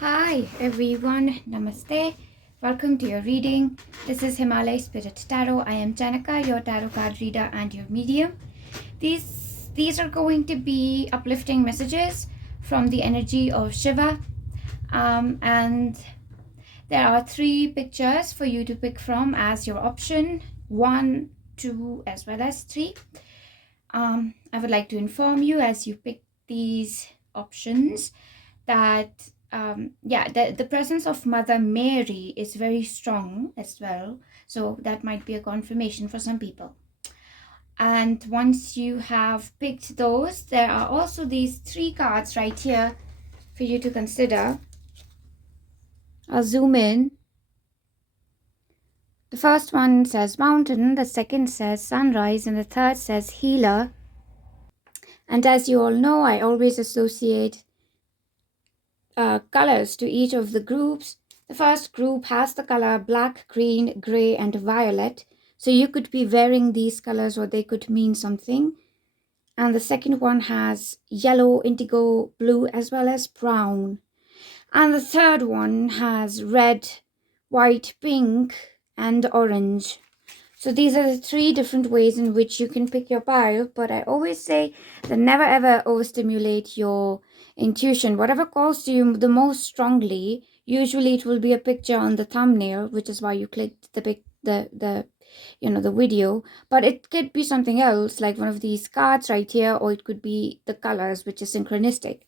Hi everyone, Namaste. Welcome to your reading. This is Himalaya Spirit Tarot. I am Janaka, your tarot card reader and your medium. These are going to be uplifting messages from the energy of Shiva. And there are 3 pictures for you to pick from as your option. 1, 2, as well as 3. I would like to inform you as you pick these options that the presence of Mother Mary is very strong as well. So that might be a confirmation for some people. And once you have picked those, there are also these 3 cards right here for you to consider. I'll zoom in. The first one says mountain, the second says sunrise, and the third says healer. And as you all know, I always associate colors to each of the groups. The first group has the color black, green, gray, and violet. So you could be wearing these colors or they could mean something. And the second one has yellow, indigo, blue, as well as brown. And the third one has red, white, pink, and orange. So these are the 3 different ways in which you can pick your pile. But I always say that never ever overstimulate your intuition. Whatever calls to you the most strongly, usually it will be a picture on the thumbnail, which is why you clicked the video. But it could be something else, like one of these cards right here, or it could be the colors, which is synchronistic.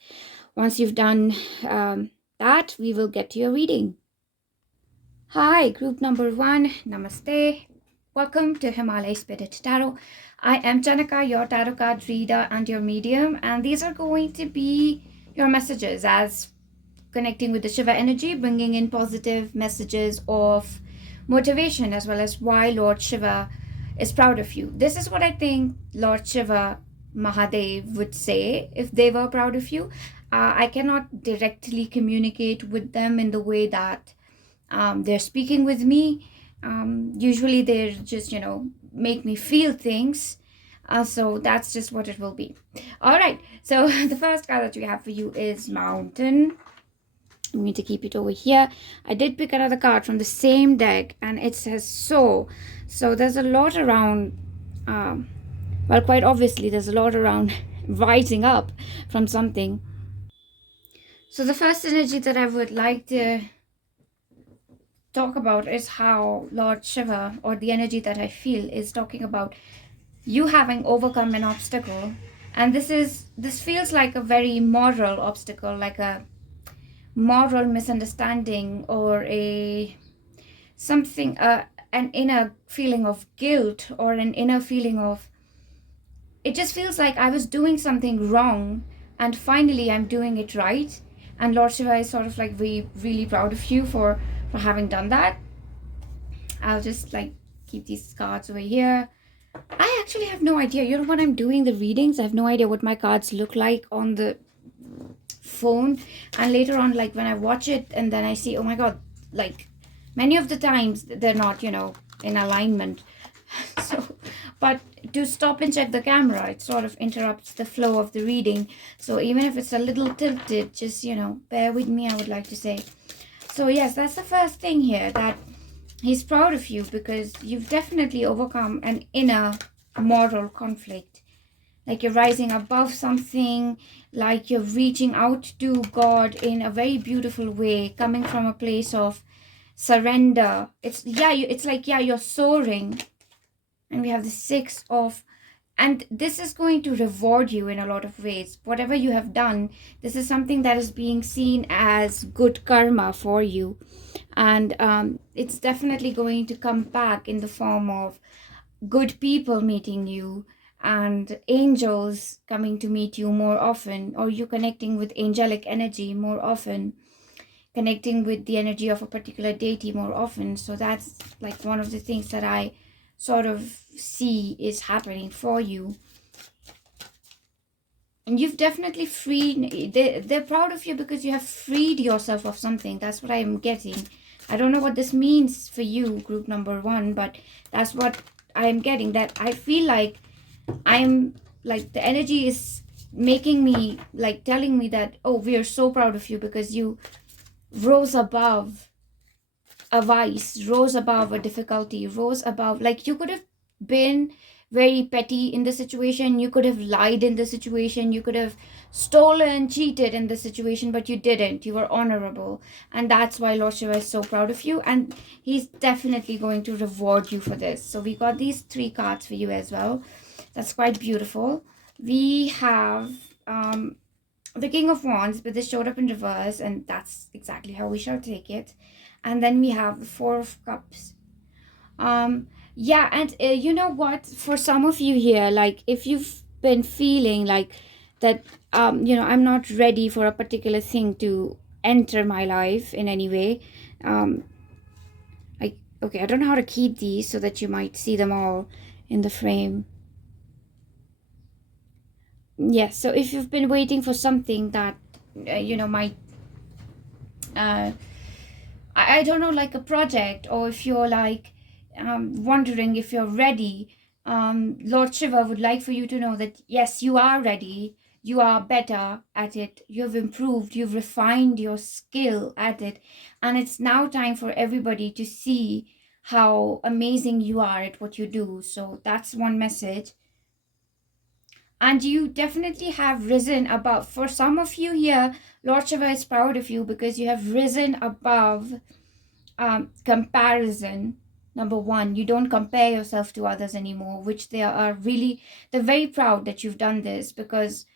Once you've done that, we will get to your reading. Hi, group number 1, Namaste. Welcome to Himalaya Spirit Tarot. I am Janaka, your tarot card reader and your medium, and these are going to be your messages as connecting with the Shiva energy, bringing in positive messages of motivation as well as why Lord Shiva is proud of you. This is what I think Lord Shiva Mahadev would say if they were proud of you. I cannot directly communicate with them in the way that they're speaking with me. Usually they're just, make me feel things. So that's just what it will be. All right. So the first card that we have for you is Mountain. I'm going to keep it over here. I did pick another card from the same deck and it says so. So there's a lot around, well, quite obviously there's a lot around rising up from something. So the first energy that I would like to talk about is how Lord Shiva, or the energy that I feel, is talking about you having overcome an obstacle. And this feels like a very moral obstacle, like a moral misunderstanding or an inner feeling of guilt, or an inner feeling of, it just feels like I was doing something wrong and finally I'm doing it right. And Lord Shiva is sort of like really proud of you for having done that. I'll just keep these cards over here. I actually have no idea. When I'm doing the readings, I have no idea what my cards look like on the phone. And later on, when I watch it and then I see, oh my God, many of the times they're not, in alignment. So, but to stop and check the camera, it sort of interrupts the flow of the reading. So even if it's a little tilted, just, bear with me, I would like to say. So yes, that's the first thing here, that he's proud of you because you've definitely overcome an inner moral conflict. Like you're rising above something, like you're reaching out to God in a very beautiful way, coming from a place of surrender. You're soaring. And we have the 6 of, and this is going to reward you in a lot of ways. Whatever you have done, this is something that is being seen as good karma for you. And it's definitely going to come back in the form of good people meeting you and angels coming to meet you more often, or you connecting with angelic energy more often, connecting with the energy of a particular deity more often. So that's one of the things that I sort of see is happening for you. And you've definitely freed, they're proud of you because you have freed yourself of something. That's what I'm getting. I don't know what this means for you, group number 1, but that's what I'm getting. That I feel like I'm the energy is making me telling me that, oh, we are so proud of you because you rose above a vice, rose above a difficulty, rose above, like you could have been very petty in the situation, you could have lied in the situation, you could have stolen, cheated in the situation, but you didn't. You were honorable, and that's why Lord Shiva is so proud of you, and he's definitely going to reward you for this. So we got these 3 cards for you as well. That's quite beautiful. We have the King of Wands, but this showed up in reverse, and that's exactly how we shall take it. And then we have the 4 of Cups. Yeah, and you know what, for some of you here, like if you've been feeling like that, you know, I'm not ready for a particular thing to enter my life in any way, like, okay, I don't know how to keep these so that you might see them all in the frame. Yes, so if you've been waiting for something that you know, might I don't know, like a project, or if you're like wondering if you're ready, Lord Shiva would like for you to know that yes, you are ready, you are better at it, you've improved, you've refined your skill at it, and it's now time for everybody to see how amazing you are at what you do. So that's one message. And you definitely have risen above. For some of you here, Lord Shiva is proud of you because you have risen above comparison. Number one, you don't compare yourself to others anymore, which they're very proud that you've done this, because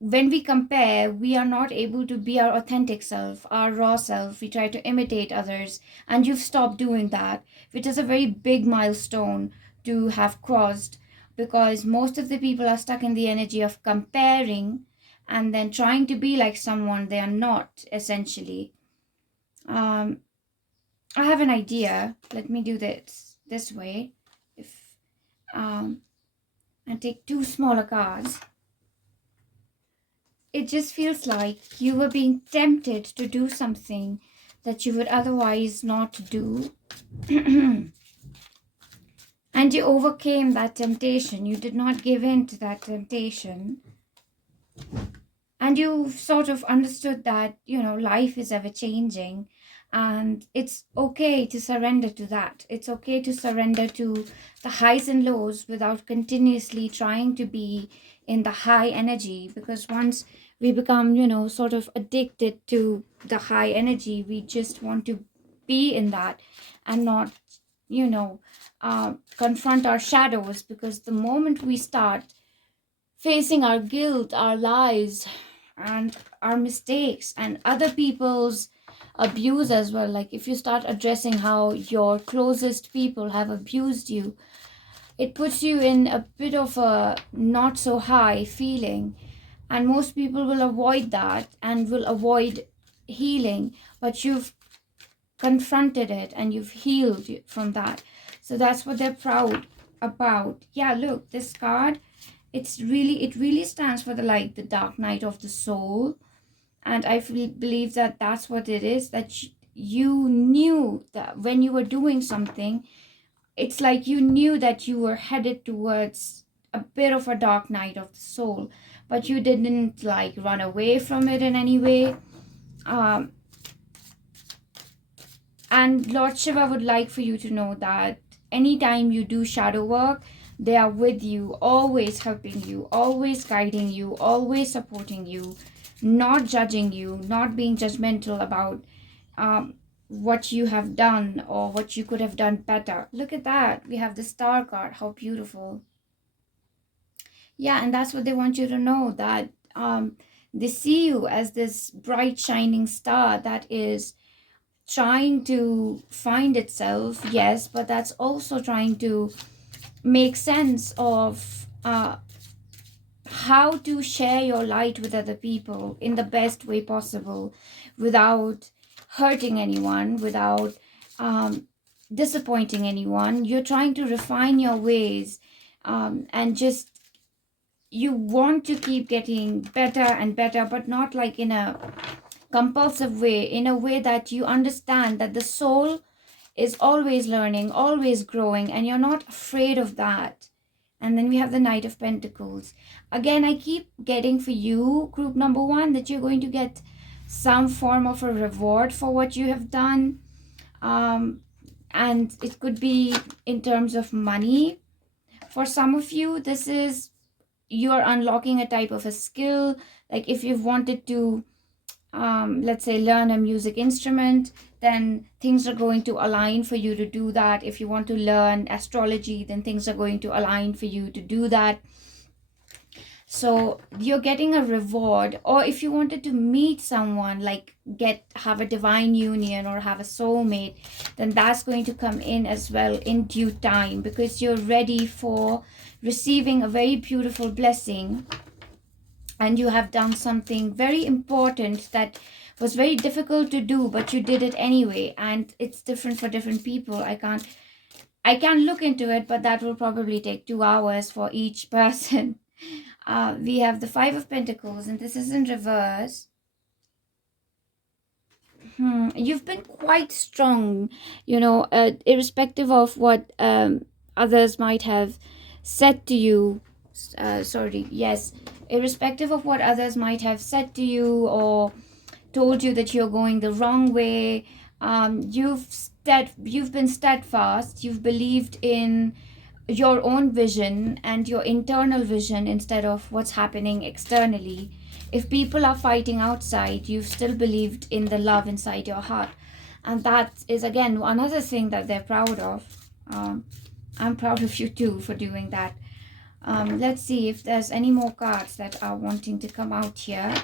when we compare, we are not able to be our authentic self, our raw self. We try to imitate others, and you've stopped doing that, which is a very big milestone to have crossed, because most of the people are stuck in the energy of comparing and then trying to be like someone they are not, essentially. I have an idea. Let me do this way. If I take 2 smaller cards, it just feels like you were being tempted to do something that you would otherwise not do. And you overcame that temptation. You did not give in to that temptation. And you sort of understood that, you know, life is ever changing, and it's okay to surrender to that. It's okay to surrender to the highs and lows without continuously trying to be in the high energy, because once we become, you know, sort of addicted to the high energy, we just want to be in that and not, you know, confront our shadows, because the moment we start facing our guilt, our lies, and our mistakes, and other people's abuse as well, like if you start addressing how your closest people have abused you, it puts you in a bit of a not so high feeling, and most people will avoid that and will avoid healing, but you've confronted it and you've healed from that. So that's what they're proud about. Yeah, look, this card, it really stands for the dark night of the soul, and I believe that that's what it is, that you knew that when you were doing something, it's like you knew that you were headed towards a bit of a dark night of the soul, but you didn't like run away from it in any way. And Lord Shiva would like for you to know that anytime you do shadow work, they are with you, always helping you, always guiding you, always supporting you, not judging you, not being judgmental about what you have done or what you could have done better. Look at that. We have the star card. How beautiful. Yeah, and that's what they want you to know, that they see you as this bright, shining star that is trying to find itself, yes, but that's also trying to make sense of how to share your light with other people in the best way possible, without hurting anyone, without disappointing anyone. You're trying to refine your ways, and just you want to keep getting better and better, but not like in a compulsive way, in a way that you understand that the soul is always learning, always growing, and you're not afraid of that. And then we have the Knight of Pentacles. Again, I keep getting for you, group number 1, that you're going to get some form of a reward for what you have done. And it could be in terms of money. For some of you, this is you're unlocking a type of a skill. Like if you've wanted to, let's say, learn a music instrument, then things are going to align for you to do that. If you want to learn astrology, then things are going to align for you to do that. So you're getting a reward. Or if you wanted to meet someone, like have a divine union or have a soulmate, then that's going to come in as well in due time, because you're ready for receiving a very beautiful blessing. And you have done something very important that was very difficult to do, but you did it anyway. And it's different for different people. I can't look into it, but that will probably take 2 hours for each person. We have the 5 of Pentacles, and this is in reverse. You've been quite strong, irrespective of what others might have said to you. Irrespective of what others might have said to you or told you that you're going the wrong way, you've been steadfast. You've believed in your own vision and your internal vision instead of what's happening externally. If people are fighting outside, you've still believed in the love inside your heart. And that is, again, another thing that they're proud of. I'm proud of you too for doing that. Let's see if there's any more cards that are wanting to come out here.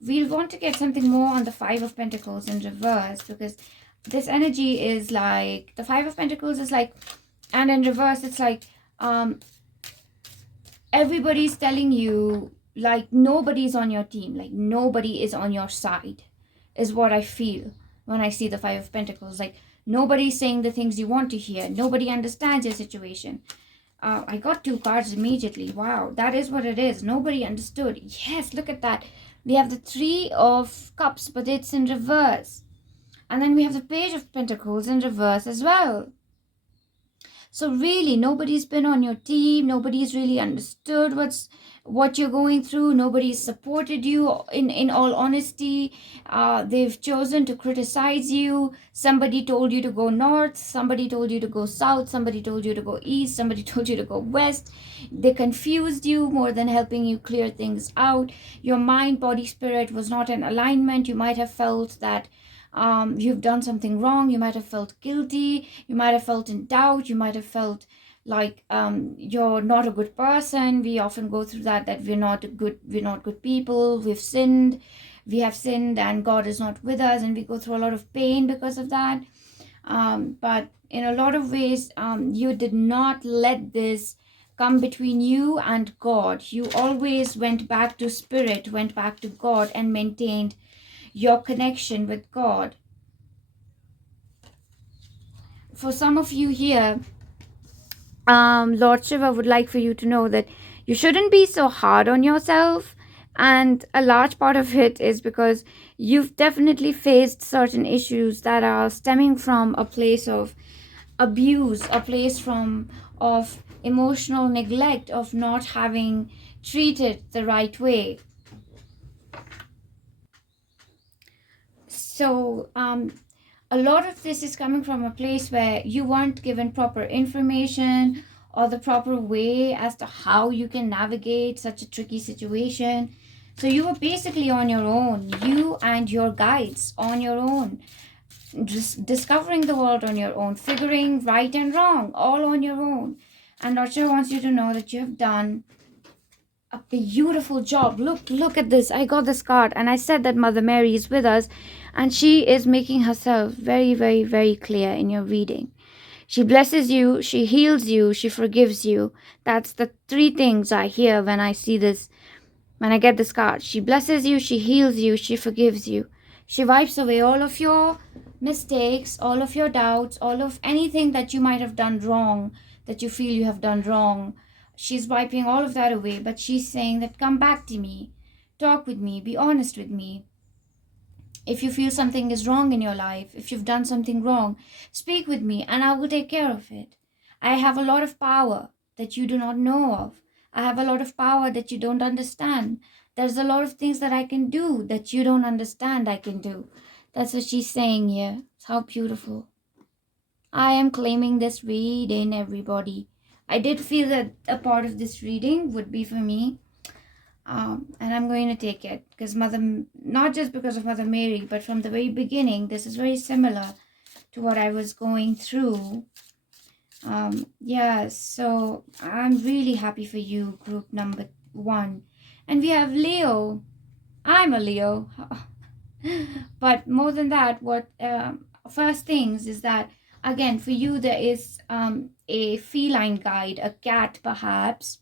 We'll want to get something more on the 5 of Pentacles in reverse, because this energy is like, the 5 of Pentacles is like, and in reverse, it's like everybody's telling you, like, nobody's on your team, like nobody is on your side, is what I feel when I see the 5 of Pentacles. Like nobody's saying the things you want to hear. Nobody understands your situation. I got 2 cards immediately. Wow, that is what it is. Nobody understood. Yes, look at that. We have the 3 of Cups, but it's in reverse. And then we have the Page of Pentacles in reverse as well. So really, nobody's been on your team. Nobody's really understood what you're going through. Nobody's supported you in all honesty. They've chosen to criticize you. Somebody told you to go north. Somebody told you to go south. Somebody told you to go east. Somebody told you to go west. They confused you more than helping you clear things out. Your mind, body, spirit was not in alignment. You might have felt that you've done something wrong. You might have felt guilty. You might have felt in doubt. You might have felt like you're not a good person. We often go through that we're not good people. We have sinned and God is not with us, and we go through a lot of pain because of that. But in a lot of ways, you did not let this come between you and God. You always went back to spirit, went back to God, and maintained your connection with God. For some of you here, Lord Shiva would like for you to know that you shouldn't be so hard on yourself. And a large part of it is because you've definitely faced certain issues that are stemming from a place of abuse, a place of emotional neglect, of not having treated the right way. So a lot of this is coming from a place where you weren't given proper information or the proper way as to how you can navigate such a tricky situation. So you were basically on your own, you and your guides on your own, just discovering the world on your own, figuring right and wrong all on your own. And Nature wants you to know that you have done a beautiful job. Look at this. I got this card and I said that Mother Mary is with us, and she is making herself very, very, very clear in your reading. She blesses you, she heals you, she forgives you. That's the 3 things I hear when I see this, when I get this card. She blesses you, she heals you, she forgives you. She wipes away all of your mistakes, all of your doubts, all of anything that you might have done wrong, that you feel you have done wrong. She's wiping all of that away, but she's saying that come back to me, talk with me, be honest with me. If you feel something is wrong in your life, if you've done something wrong, speak with me and I will take care of it. I have a lot of power that you do not know of. I have a lot of power that you don't understand. There's a lot of things that I can do that you don't understand I can do. That's what she's saying here. It's how beautiful. I am claiming this reading, everybody. I did feel that a part of this reading would be for me. And I'm going to take it because not just because of Mother Mary, but from the very beginning, this is very similar to what I was going through. Yeah, so I'm really happy for you, group number 1. And we have Leo. I'm a Leo. But more than that, what first things is that, again, for you, there is a feline guide, a cat perhaps,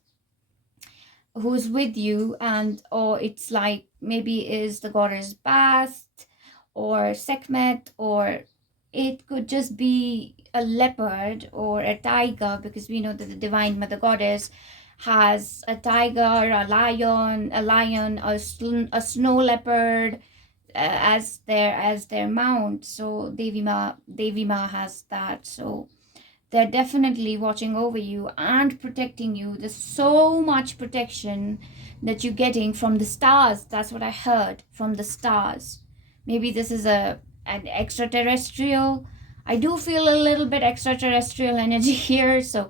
who's with you, and or it's like maybe is the goddess Bast or Sekhmet, or it could just be a leopard or a tiger, because we know that the divine mother goddess has a tiger, a lion, a snow leopard as their mount. So Devi Ma has that. So they're definitely watching over you and protecting you. There's so much protection that you're getting from the stars. That's what I heard, from the stars. Maybe this is an extraterrestrial. I do feel a little bit extraterrestrial energy here. So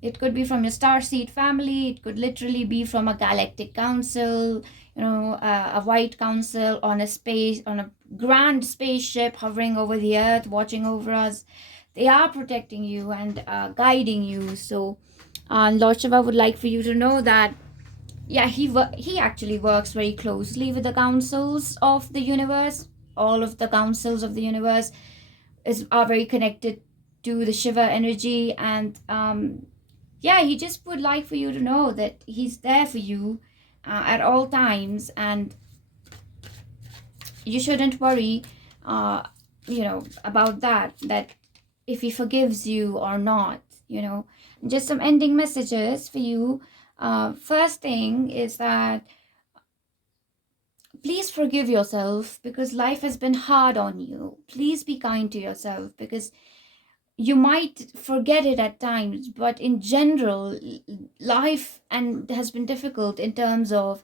it could be from your starseed family. It could literally be from a galactic council, a white council on a grand spaceship hovering over the earth, watching over us. They are protecting you and guiding you. So Lord Shiva would like for you to know that, yeah, he actually works very closely with the councils of the universe. All of the councils of the universe are very connected to the Shiva energy. And yeah, he just would like for you to know that he's there for you at all times. And you shouldn't worry, about that if he forgives you or not, Just some ending messages for you. First thing is that please forgive yourself, because life has been hard on you. Please be kind to yourself, because you might forget it at times, but in general, life and has been difficult in terms of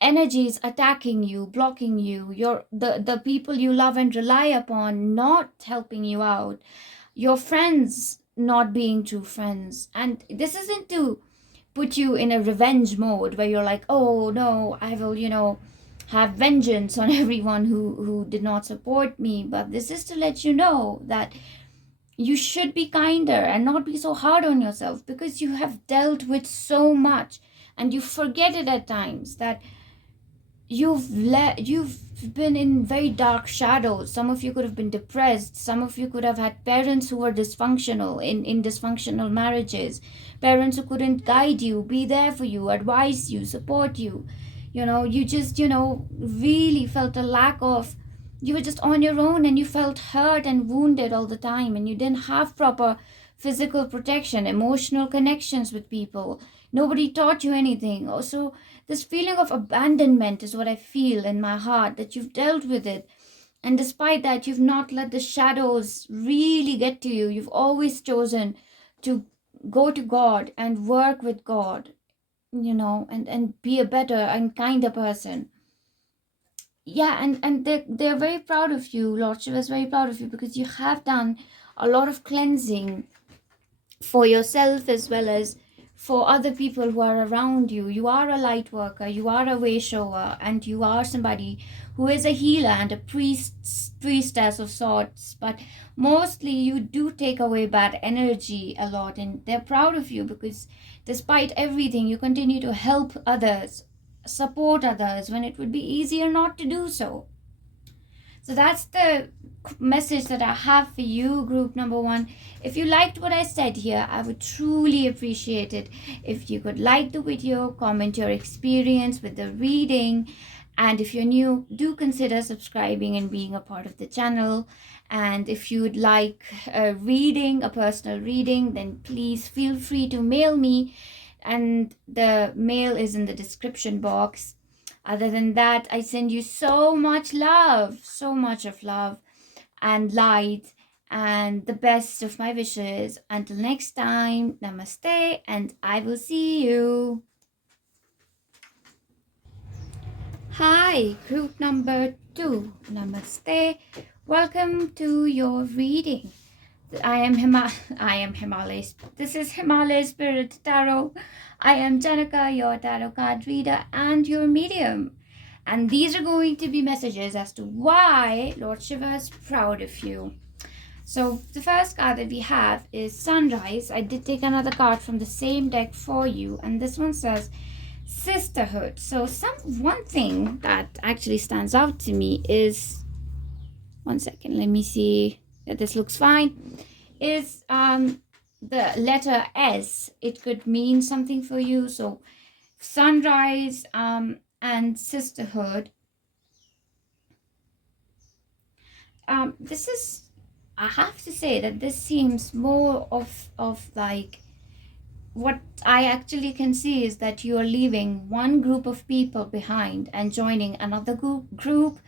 energies attacking you, blocking you, the people you love and rely upon not helping you out, your friends not being true friends. And this isn't to put you in a revenge mode where you're like, oh no, I will, have vengeance on everyone who did not support me. But this is to let you know that you should be kinder and not be so hard on yourself, because you have dealt with so much and you forget it at times that you've been in very dark shadows. Some of you could have been depressed. Some of you could have had parents who were dysfunctional, in dysfunctional marriages, parents who couldn't guide you, be there for you, advise you, support you. You just really felt a lack of, you were just on your own, and you felt hurt and wounded all the time, and you didn't have proper physical protection, emotional connections with people. Nobody taught you anything. Also, this feeling of abandonment is what I feel in my heart, that you've dealt with it. And despite that, you've not let the shadows really get to you. You've always chosen to go to God and work with God, and be a better and kinder person. Yeah, and they're very proud of you. Lord Shiva is very proud of you, because you have done a lot of cleansing for yourself as well as for other people who are around you. You are a light worker, you are a way shower, and you are somebody who is a healer and a priestess of sorts. But mostly you do take away bad energy a lot, and they're proud of you, because despite everything, you continue to help others, support others, when it would be easier not to do so. So that's the message that I have for you, group number 1. If you liked what I said here, I would truly appreciate it if you could like the video, comment your experience with the reading, and if you're new, do consider subscribing and being a part of the channel. And if you would like a reading, a personal reading, then please feel free to mail me, and the mail is in the description box. Other than that, I send you so much love, so much of love and light, and the best of my wishes. Until next time, namaste, and I will see you. Hi, group number 2. Namaste. Welcome to your reading. I am Himalaya. This is Himalaya Spirit Tarot. I am Janaka, your tarot card reader and your medium. And these are going to be messages as to why Lord Shiva is proud of you. So the first card that we have is Sunrise. I did take another card from the same deck for you, and this one says sisterhood. So one thing that actually stands out to me is, one second, let me see that this looks fine, is the letter S. It could mean something for you. So sunrise and sisterhood. This is, I have to say that this seems more of like, what I actually can see is that you are leaving one group of people behind and joining another group,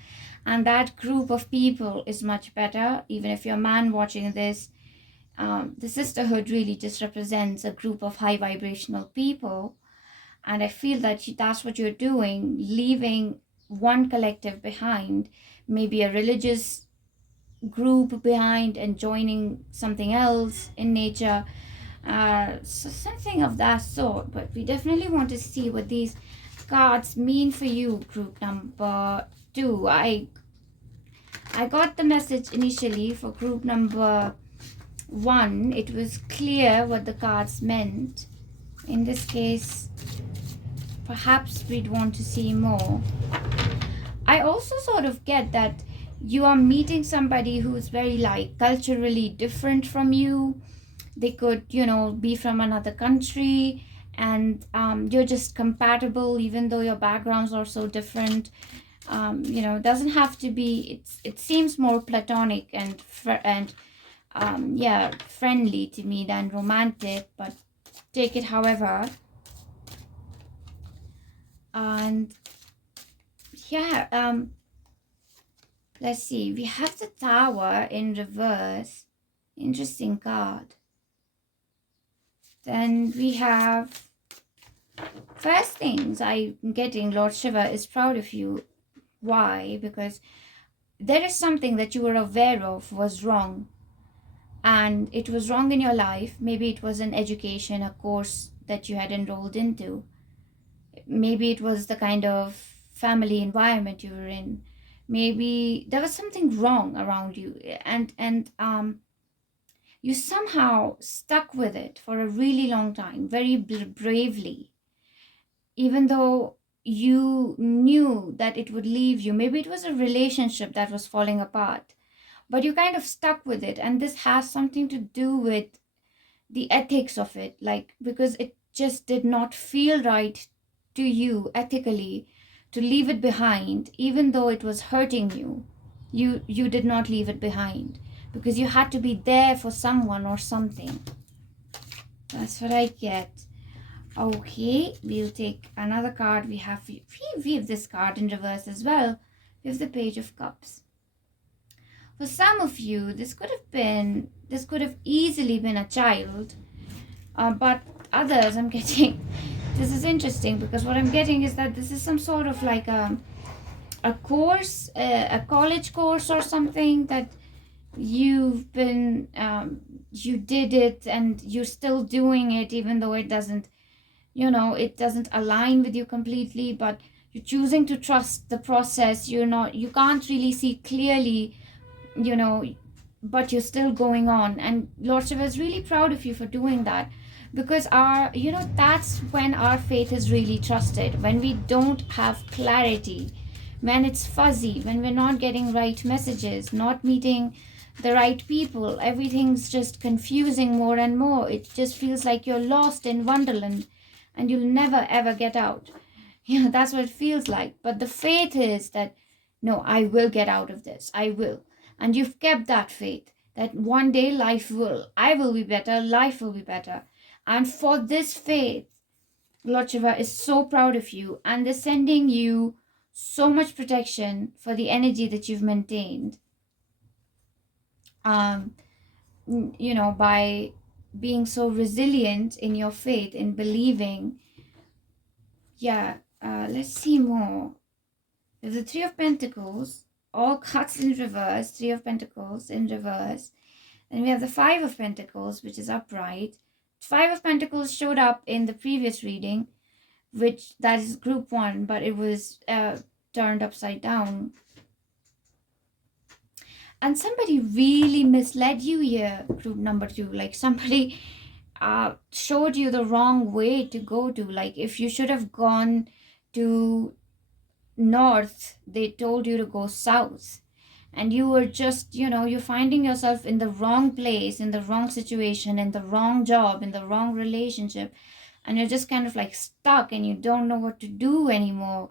and that group of people is much better. Even if you're a man watching this, the sisterhood really just represents a group of high vibrational people, and I feel that that's what you're doing, leaving one collective behind, maybe a religious group behind, and joining something else in nature. So something of that sort. But we definitely want to see what these cards mean for you, group number 2. I got the message initially for group number 1. It was clear what the cards meant. In this case, perhaps we'd want to see more. I also sort of get that you are meeting somebody who's very like culturally different from you. They could, be from another country, and you're just compatible even though your backgrounds are so different. Doesn't have to be. It seems more platonic and friendly to me than romantic, but take it however. And let's see, we have the Tower in reverse. Interesting card. Then we have, first things I'm getting, Lord Shiva is proud of you. Why? Because there is something that you were aware of was wrong, and it was wrong in your life. Maybe it was an education, a course that you had enrolled into. Maybe it was the kind of family environment you were in. Maybe there was something wrong around you, and you somehow stuck with it for a really long time, very bravely, even though you knew that it would leave you. Maybe it was a relationship that was falling apart, but you kind of stuck with it. And this has something to do with the ethics of it, like, because it just did not feel right to you ethically to leave it behind. Even though it was hurting you, you did not leave it behind, because you had to be there for someone or something. That's what I get. Okay, we'll take another card. We have this card in reverse as well. We have the Page of Cups. For some of you, this could have easily been a child, but others, I'm getting, this is interesting, because what I'm getting is that this is some sort of like a course, a college course or something that you've been, you did it and you're still doing it, even though it doesn't, it doesn't align with you completely, but you're choosing to trust the process. You can't really see clearly, but you're still going on. And Lord Shiva is really proud of you for doing that, because that's when our faith is really trusted. When we don't have clarity, when it's fuzzy, when we're not getting right messages, not meeting the right people, everything's just confusing more and more. It just feels like you're lost in wonderland and you'll never ever get out. That's what it feels like. But the faith is that, no, I will get out of this. I will. And you've kept that faith that one day I will be better, life will be better. And for this faith, Lord Shiva is so proud of you, and they're sending you so much protection for the energy that you've maintained. By being so resilient in your faith, in believing. Let's see more. We have the Three of Pentacles, all cards in reverse, Three of Pentacles in reverse. Then we have the Five of Pentacles, which is upright. Five of Pentacles showed up in the previous reading, which that is group 1, but it was turned upside down. And somebody really misled you here, group number 2. Like somebody showed you the wrong way to go to. Like if you should have gone to north, they told you to go south. And you were just, you're finding yourself in the wrong place, in the wrong situation, in the wrong job, in the wrong relationship. And you're just kind of like stuck and you don't know what to do anymore.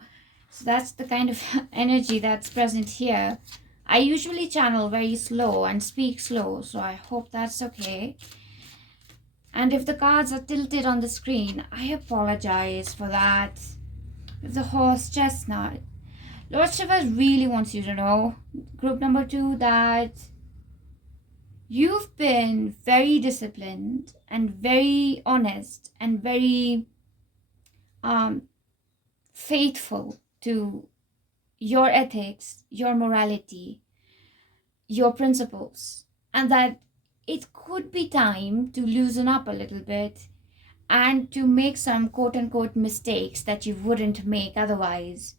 So that's the kind of energy that's present here. I usually channel very slow and speak slow, so I hope that's okay. And if the cards are tilted on the screen, I apologize for that. With the horse chestnut, Lord Shiva really wants you to know, group number 2, that you've been very disciplined and very honest and very faithful to your ethics, your morality, your principles, and that it could be time to loosen up a little bit and to make some quote-unquote mistakes that you wouldn't make otherwise.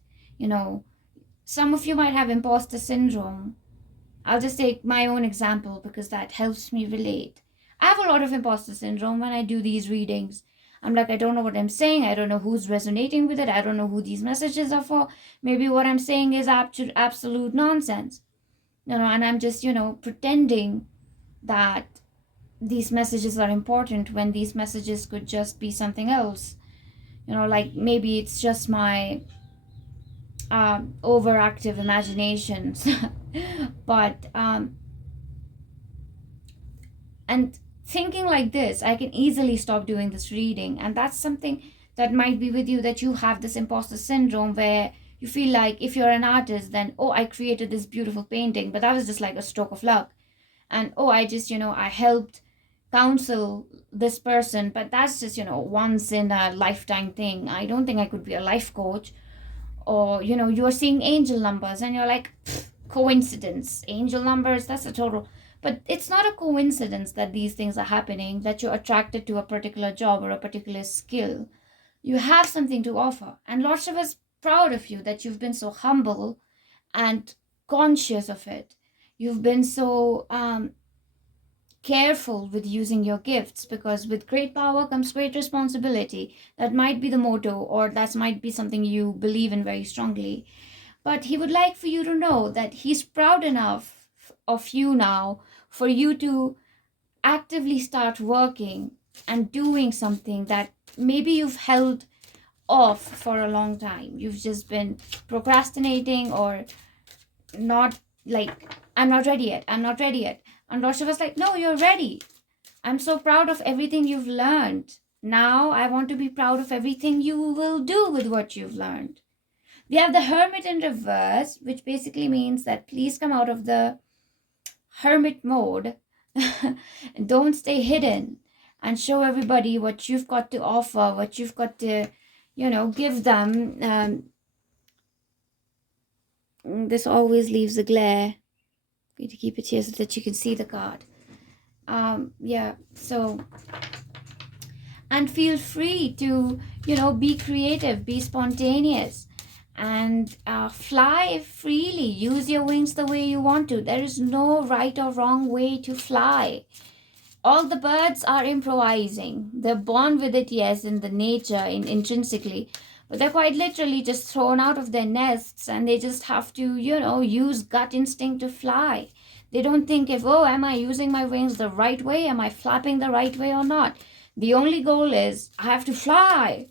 Some of you might have imposter syndrome. I'll just take my own example because that helps me relate. I have a lot of imposter syndrome when I do these readings. I'm like, I don't know what I'm saying. I don't know who's resonating with it. I don't know who these messages are for. Maybe what I'm saying is absolute nonsense. And I'm just, pretending that these messages are important when these messages could just be something else. Like maybe it's just my overactive imaginations. But and thinking like this, I can easily stop doing this reading. And that's something that might be with you, that you have this imposter syndrome where you feel like if you're an artist, then, oh, I created this beautiful painting, but that was just like a stroke of luck. And, oh, I just, I helped counsel this person, but that's just, once in a lifetime thing. I don't think I could be a life coach. Or, you're seeing angel numbers and you're like, coincidence, angel numbers, that's a total. But it's not a coincidence that these things are happening, that you're attracted to a particular job or a particular skill. You have something to offer. And Lord Shiva is proud of you that you've been so humble and conscious of it. You've been so careful with using your gifts, because with great power comes great responsibility. That might be the motto, or that might be something you believe in very strongly. But he would like for you to know that he's proud enough of you now for you to actively start working and doing something that maybe you've held off for a long time. You've just been procrastinating or not, like, I'm not ready yet. And Lord Shiva was like, no, you're ready. I'm so proud of everything you've learned. Now I want to be proud of everything you will do with what you've learned. We have the Hermit in reverse, which basically means that please come out of the hermit mode. Don't stay hidden and show everybody what you've got to offer, what you've got to, give them. This always leaves a glare. Need to keep it here so that you can see the card. So, and feel free to, be creative, be spontaneous, and fly freely. Use your wings the way you want to. There is no right or wrong way to fly. All the birds are improvising. They're born with it, yes, in the nature, intrinsically. But they're quite literally just thrown out of their nests, and they just have to, use gut instinct to fly. They don't think if, oh, am I using my wings the right way? Am I flapping the right way or not? The only goal is, I have to fly.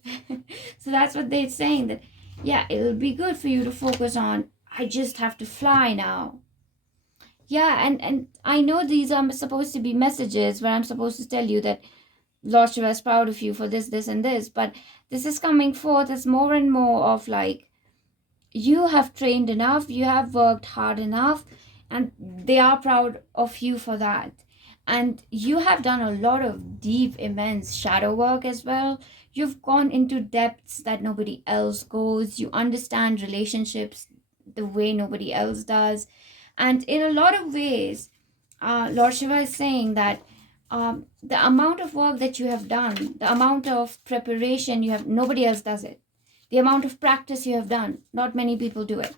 So that's what they're saying, that, yeah, it'll be good for you to focus on, I just have to fly now. Yeah, and I know these are supposed to be messages where I'm supposed to tell you that Lord Shiva is proud of you for this, this, and this. But this is coming forth as more and more of like, you have trained enough, you have worked hard enough, and they are proud of you for that. And you have done a lot of deep, immense shadow work as well. You've gone into depths that nobody else goes. You understand relationships the way nobody else does. And in a lot of ways, Lord Shiva is saying that the amount of work that you have done, the amount of preparation you have, nobody else does it. The amount of practice you have done, not many people do it.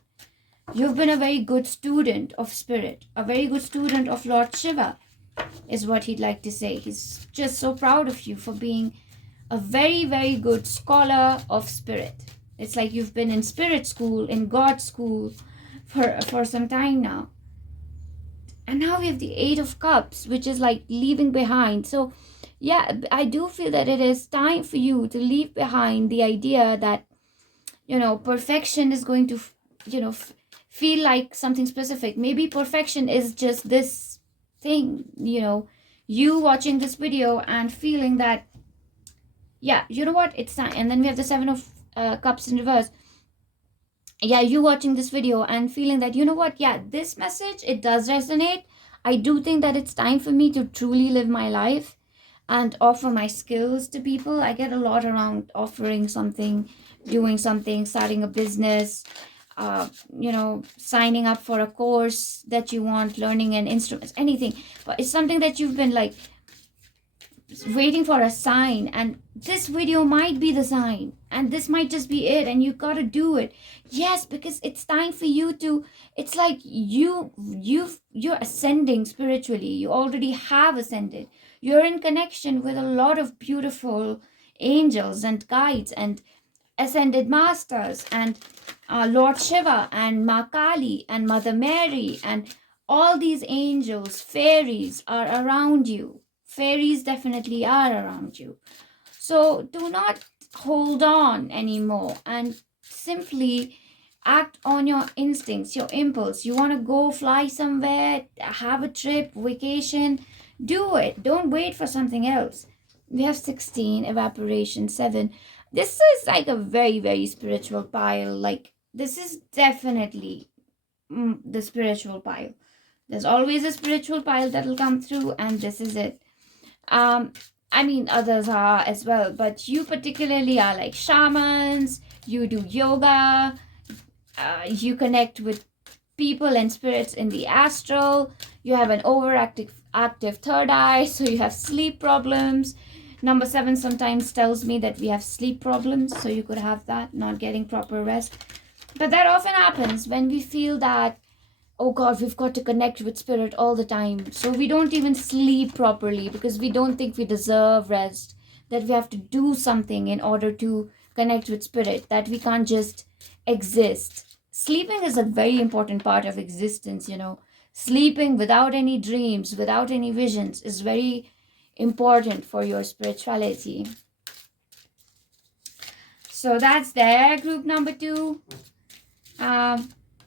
You've been a very good student of spirit, a very good student of Lord Shiva, is what he'd like to say. He's just so proud of you for being a very, very good scholar of spirit. It's like you've been in spirit school, in God school for some time now. And now we have the Eight of Cups, which is like leaving behind. So yeah, I do feel that it is time for you to leave behind the idea that, you know, perfection is going to, you know, feel like something specific. Maybe perfection is just this thing, you know, you watching this video and feeling that, yeah, you know what, it's time. And then we have the Seven of Cups in reverse. Yeah, you watching this video and feeling that, you know what, yeah, this message, it does resonate. I do think that it's time for me to truly live my life and offer my skills to people. I get a lot around offering something, doing something, starting a business, you know, signing up for a course that you want, learning an instrument, anything. But it's something that you've been like waiting for a sign, and this video might be the sign, and this might just be it, and you gotta do it. Yes, because it's time for you to, it's like you're ascending spiritually. You already have ascended. You're in connection with a lot of beautiful angels and guides and ascended masters and Lord Shiva and Ma Kali and Mother Mary, and all these angels, fairies are around you. Fairies definitely are around you. So do not hold on anymore and simply act on your instincts, your impulse. You want to go fly somewhere, have a trip, vacation, do it. Don't wait for something else. We have 16, evaporation, 7. This is like a very, very spiritual pile. Like, this is definitely the spiritual pile. There's always a spiritual pile that will come through, and this is it. I mean, others are as well, but you particularly are like shamans. You do yoga. You connect with people and spirits in the astral. You have an active third eye, so you have sleep problems. Number 7 sometimes tells me that we have sleep problems, so you could have that, not getting proper rest. But that often happens when we feel that, oh God, we've got to connect with spirit all the time. So we don't even sleep properly because we don't think we deserve rest, that we have to do something in order to connect with spirit, that we can't just exist. Sleeping is a very important part of existence, you know. Sleeping without any dreams, without any visions is very important for your spirituality. So that's there, group number 2.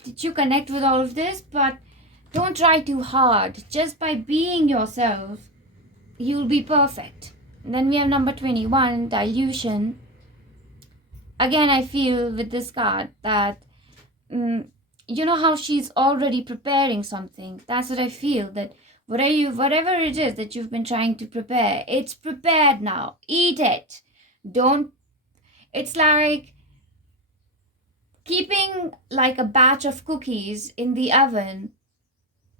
Did you connect with all of this? But don't try too hard. Just by being yourself, you'll be perfect. And then we have number 21, dilution. Again, I feel with this card that, you know how she's already preparing something. That's what I feel, that whatever it is that you've been trying to prepare, it's prepared now. Eat it. Don't, it's like keeping like a batch of cookies in the oven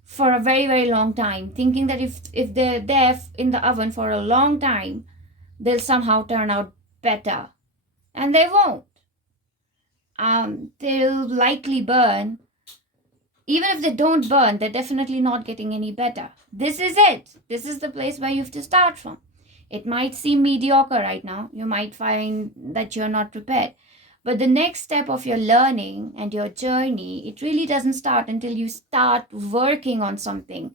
for a very, very long time, thinking that if they're there in the oven for a long time, they'll somehow turn out better. And they won't. They'll likely burn. Even if they don't burn, they're definitely not getting any better. This is it. This is the place where you have to start from. It might seem mediocre right now. You might find that you're not prepared. But the next step of your learning and your journey, it really doesn't start until you start working on something.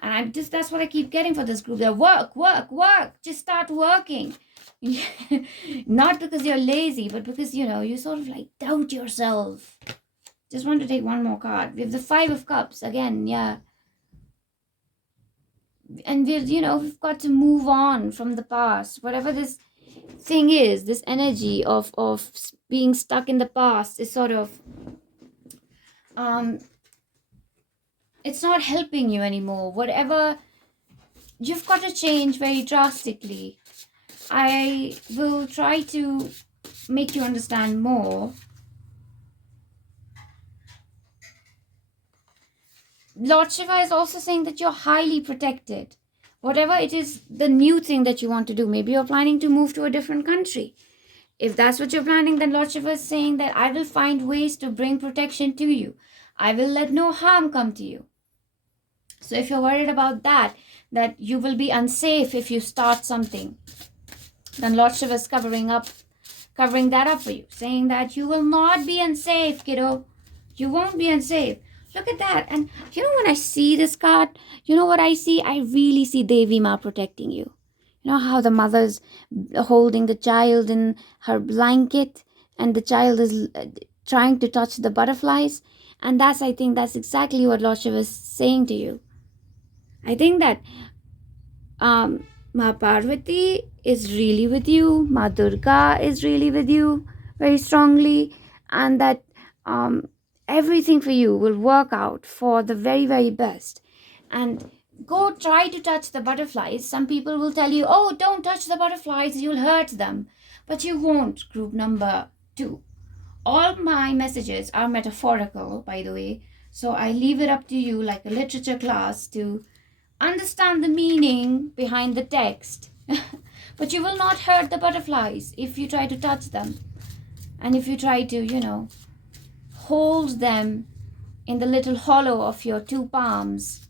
And that's what I keep getting for this group. Work. Just start working. Not because you're lazy, but because, you know, you sort of like doubt yourself. Just want to take one more card. We have the 5 of Cups again, yeah. And we've got to move on from the past. Whatever this thing is, this energy of being stuck in the past is sort of it's not helping you anymore. Whatever, you've got to change very drastically. I will try to make you understand more. Lord Shiva is also saying that you're highly protected. Whatever it is, the new thing that you want to do, maybe you're planning to move to a different country. If that's what you're planning, then Lord Shiva is saying that I will find ways to bring protection to you. I will let no harm come to you. So if you're worried about that you will be unsafe if you start something, then Lord Shiva is covering that up for you, saying that you will not be unsafe, kiddo. You won't be unsafe. Look at that. And you know, when I see this card, you know what I see? I really see Devi Ma protecting you. You know how the mother's holding the child in her blanket and the child is trying to touch the butterflies? And I think that's exactly what Lord Shiva is saying to you. I think that Ma Parvati is really with you. Ma Durga is really with you very strongly. And that everything for you will work out for the very, very best. And go try to touch the butterflies. Some people will tell you, oh, don't touch the butterflies, you'll hurt them. But you won't, group number 2. All my messages are metaphorical, by the way. So I leave it up to you, like a literature class, to understand the meaning behind the text. But you will not hurt the butterflies if you try to touch them. And if you try to, hold them in the little hollow of your 2 palms.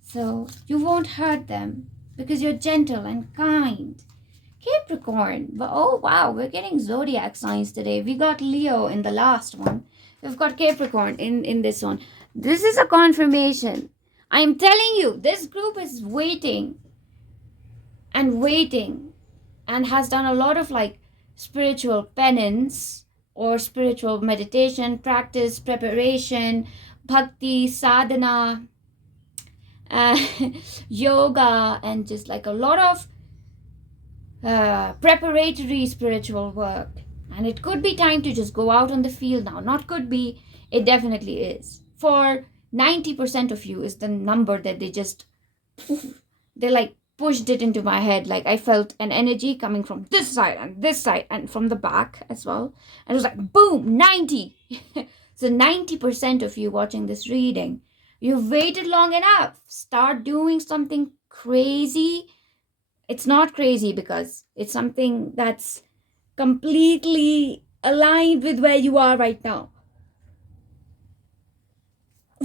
So you won't hurt them because you're gentle and kind. Capricorn. But oh wow, we're getting zodiac signs today. We got Leo in the last one. We've got Capricorn in this one. This is a confirmation. I'm telling you, this group is waiting and has done a lot of like spiritual penance or spiritual meditation, practice, preparation, bhakti, sadhana, yoga, and just like a lot of preparatory spiritual work. And it could be time to just go out on the field now. Not could be, it definitely is. For 90% of you is the number that they like pushed it into my head. Like I felt an energy coming from this side and from the back as well. And it was like, boom, 90. So 90% of you watching this reading, you've waited long enough. Start doing something crazy. It's not crazy because it's something that's completely aligned with where you are right now.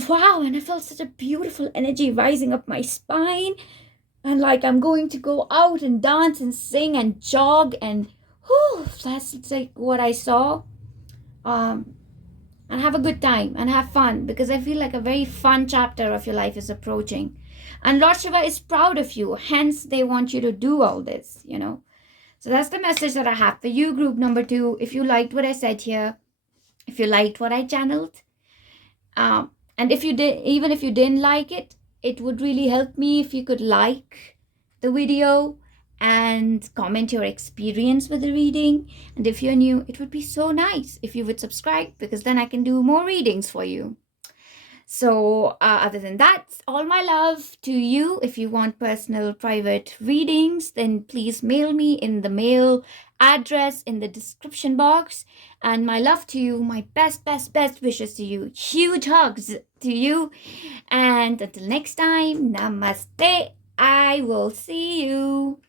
Wow, and I felt such a beautiful energy rising up my spine. And like I'm going to go out and dance and sing and jog and that's like what I saw. And have a good time and have fun, because I feel like a very fun chapter of your life is approaching. And Lord Shiva is proud of you. Hence, they want you to do all this, So that's the message that I have for you, group number 2. If you liked what I said here, if you liked what I channeled, and if you did, even if you didn't like it, it would really help me if you could like the video and comment your experience with the reading. And if you're new, it would be so nice if you would subscribe, because then I can do more readings for you. So other than that, all my love to you. If you want personal private readings, then please mail me in the mail address in the description box. And my love to you, my best wishes to you, huge hugs to you. And until next time, namaste. I will see you.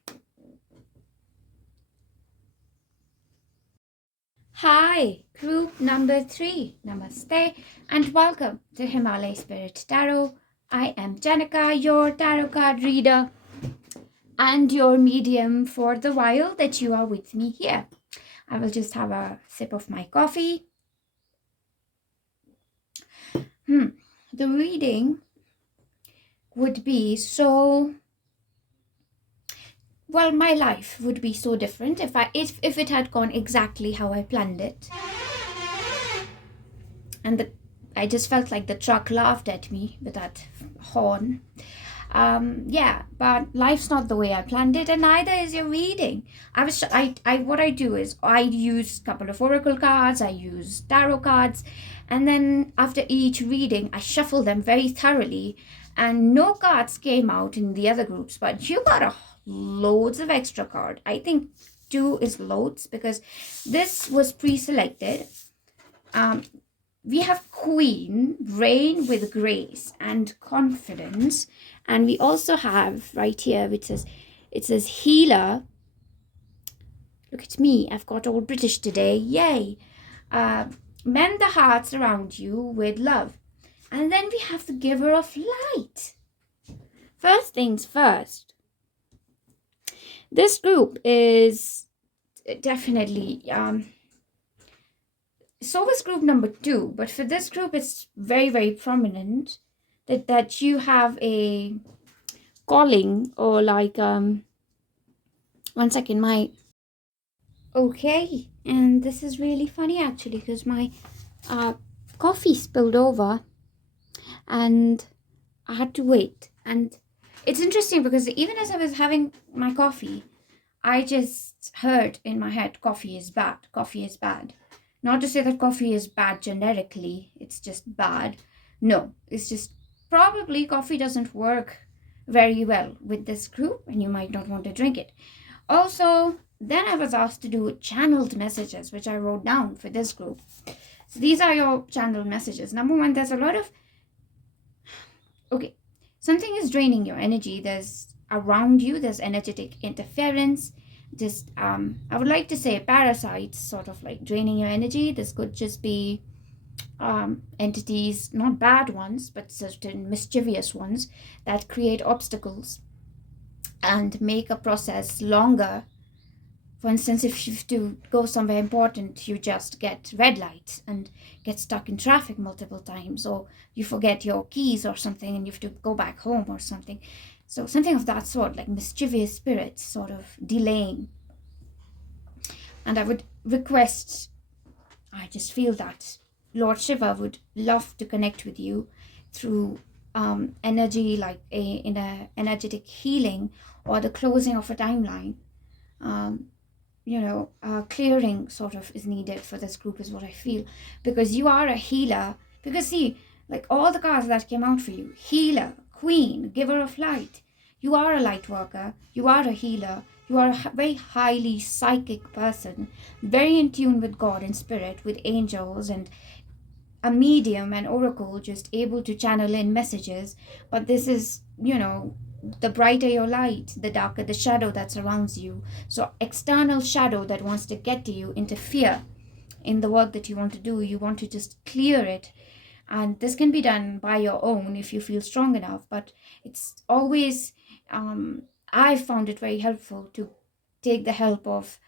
Hi, group number 3. Namaste and welcome to Himalaya Spirit Tarot. I am Janika, your tarot card reader and your medium for the while that you are with me here. I will just have a sip of my coffee. The reading would be my life would be so different if it had gone exactly how I planned it. And I just felt like the truck laughed at me with that horn. But life's not the way I planned it, and neither is your reading. What I do is I use a couple of oracle cards, I use tarot cards, and then after each reading I shuffle them very thoroughly, and no cards came out in the other groups, but you got loads of extra card. I think 2 is loads because this was pre-selected. we have Queen, reign with grace and confidence. And we also have right here, which says, it says healer. Look at me, I've got all British today, yay. Mend the hearts around you with love. And then we have the giver of light. First things first, this group is definitely, so is group number 2, but for this group it's very, very prominent that you have a calling, or like, one second, okay, and this is really funny actually, because my coffee spilled over and I had to wait. And it's interesting because even as I was having my coffee, I just heard in my head, coffee is bad, coffee is bad. Not to say that coffee is bad generically, it's just bad. No, it's just probably coffee doesn't work very well with this group and you might not want to drink it. Also, then I was asked to do channeled messages, which I wrote down for this group. So these are your channeled messages. Number 1, there's a lot of, okay, something is draining your energy. There's around you, there's energetic interference. Just, I would like to say parasites, sort of like draining your energy. This could just be entities, not bad ones, but certain mischievous ones that create obstacles and make a process longer. For instance, if you have to go somewhere important, you just get red lights and get stuck in traffic multiple times, or you forget your keys or something and you have to go back home or something. So something of that sort, like mischievous spirits sort of delaying. And I would request, I just feel that Lord Shiva would love to connect with you through energy, like in a energetic healing or the closing of a timeline. Clearing sort of is needed for this group, is what I feel, because you are a healer. Because see, like all the cards that came out for you, healer, queen, giver of light, you are a light worker, you are a healer, you are a very highly psychic person, very in tune with God and spirit, with angels, and a medium and oracle, just able to channel in messages. But this is, the brighter your light, the darker the shadow that surrounds you. So external shadow that wants to get to you, interfere in the work that you want to do, you want to just clear it. And this can be done by your own if you feel strong enough, but it's always, I found it very helpful to take the help of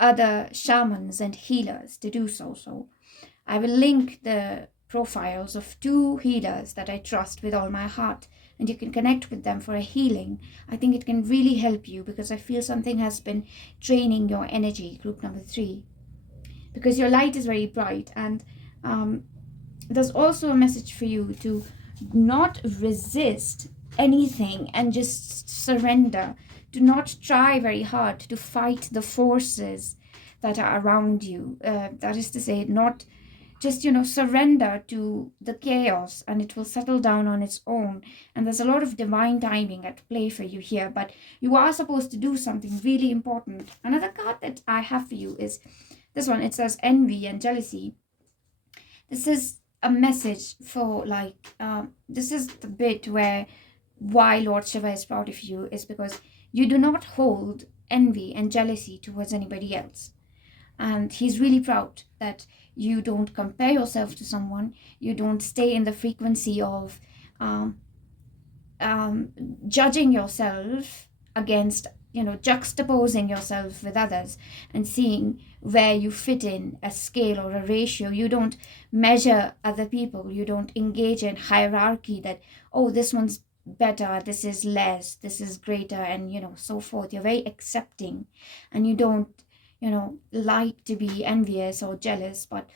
other shamans and healers to do so. So I will link the profiles of 2 healers that I trust with all my heart, and you can connect with them for a healing. I think it can really help you, because I feel something has been draining your energy, group number 3, because your light is very bright. And there's also a message for you to not resist anything and just surrender. Do not try very hard to fight the forces that are around you. That is to say, not just, surrender to the chaos and it will settle down on its own. And there's a lot of divine timing at play for you here, but you are supposed to do something really important. Another card that I have for you is this one. It says envy and jealousy. This is a message for this is the bit why Lord Shiva is proud of you, is because you do not hold envy and jealousy towards anybody else. And he's really proud that you don't compare yourself to someone. You don't stay in the frequency of judging yourself against, juxtaposing yourself with others and seeing where you fit in a scale or a ratio. You don't measure other people. You don't engage in hierarchy that, oh, this one's better, this is less, this is greater, and, so forth. You're very accepting, and you don't, like to be envious or jealous, but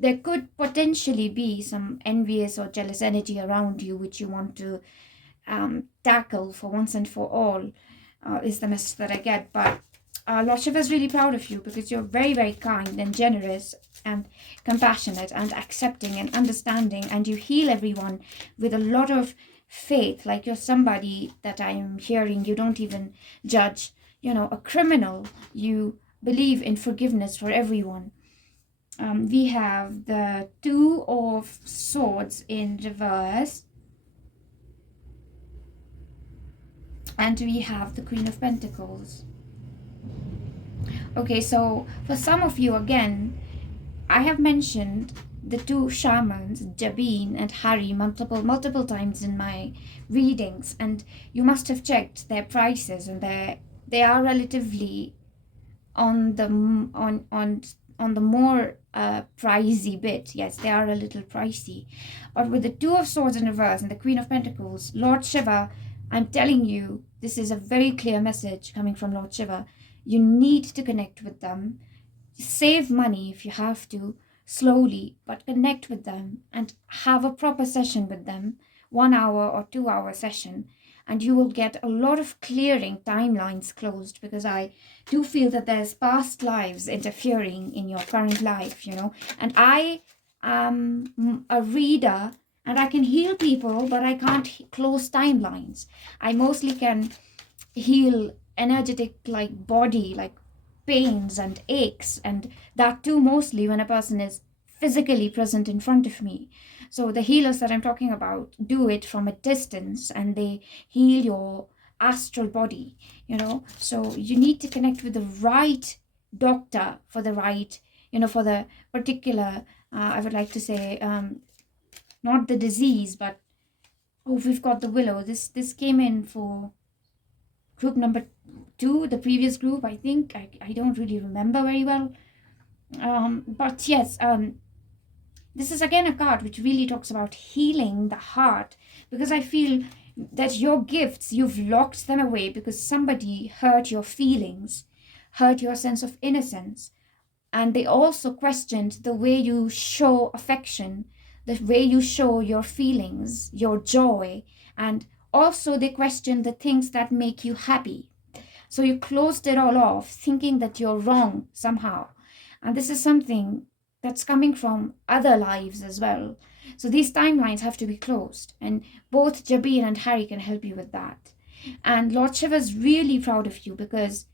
there could potentially be some envious or jealous energy around you which you want to tackle for once and for all, is the message that I get. But Lord Shiva is really proud of you, because you're very, very kind and generous and compassionate and accepting and understanding, and you heal everyone with a lot of faith. Like you're somebody that I am hearing, you don't even judge, a criminal. You believe in forgiveness for everyone. We have the Two of Swords in reverse, and we have the Queen of Pentacles. Okay, so for some of you, again, I have mentioned the two shamans, Jabin and Harry, multiple times in my readings, and you must have checked their prices, and they are relatively on the more pricey bit. Yes, they are a little pricey. But with the Two of Swords in reverse and the Queen of Pentacles, Lord Shiva, I'm telling you, this is a very clear message coming from Lord Shiva. You need to connect with them. Save money if you have to, slowly, but connect with them and have a proper session with them, 1 hour or 2 hour session, and you will get a lot of clearing timelines closed, because I do feel that there's past lives interfering in your current life, and I am a reader and I can heal people, but I can't close timelines. I mostly can heal energetic, like body, like pains and aches, and that too mostly when a person is physically present in front of me. So the healers that I'm talking about do it from a distance, and they heal your astral body, so you need to connect with the right doctor for the right, for the particular, I would like to say, not the disease, but we've got the willow. This came in for group number 2, the previous group, I think. I don't really remember very well. But yes, this is again a card which really talks about healing the heart, because I feel that your gifts, you've locked them away because somebody hurt your feelings, hurt your sense of innocence. And they also questioned the way you show affection, the way you show your feelings, your joy, and also they questioned the things that make you happy. So you closed it all off, thinking that you're wrong somehow. And this is something that's coming from other lives as well. So these timelines have to be closed. And both Jabir and Harry can help you with that. And Lord Shiva is really proud of you, because